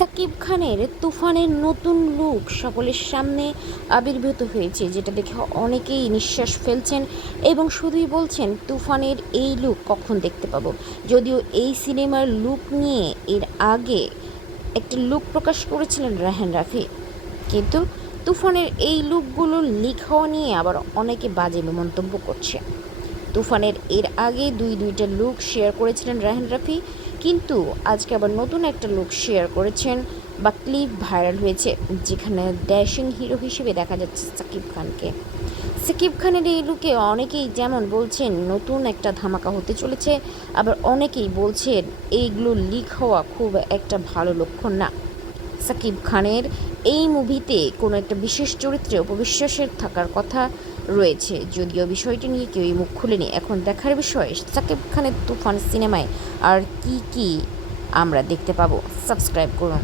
সাকিব খানের তুফানের নতুন লুক সকলের সামনে আবির্ভূত হয়েছে, যেটা দেখে অনেকেই নিঃশ্বাস ফেলছেন এবং শুধুই বলছেন তুফানের এই লুক কখন দেখতে পাবো। যদিও এই সিনেমার লুক নিয়ে এর আগে একটা লুক প্রকাশ করেছিলেন রায়হান রাফি, কিন্তু তুফানের এই লুকগুলো লিক হওয়া নিয়ে আবার অনেকে বাজে মন্তব্য করছে। তুফানের এর আগে দুইটা লুক শেয়ার করেছিলেন রায়হান রাফি, কিন্তু আজকে আবার নতুন একটা লুক শেয়ার করেছেন বা ক্লিপ ভাইরাল হয়েছে, যেখানে ড্যাশিং হিরো হিসেবে দেখা যাচ্ছে সাকিব খানকে। সাকিব খানের এই লুকে অনেকেই যেমন বলছেন নতুন একটা ধামাকা হতে চলেছে, আবার অনেকেই বলছেন এইগুলো লিক হওয়া খুব একটা ভালো লক্ষণ না। সাকিব খানের এই মুভিতে কোনো একটা বিশেষ চরিত্রে উপবিশ্বাসের থাকার কথা রয়েছে, যদিও বিষয়টি নিয়ে কেউই মুখ খুলেনি। এখন দেখার বিষয় সাকিব খানের তুফান সিনেমায় আর কি আমরা দেখতে পাবো। সাবস্ক্রাইব করুন।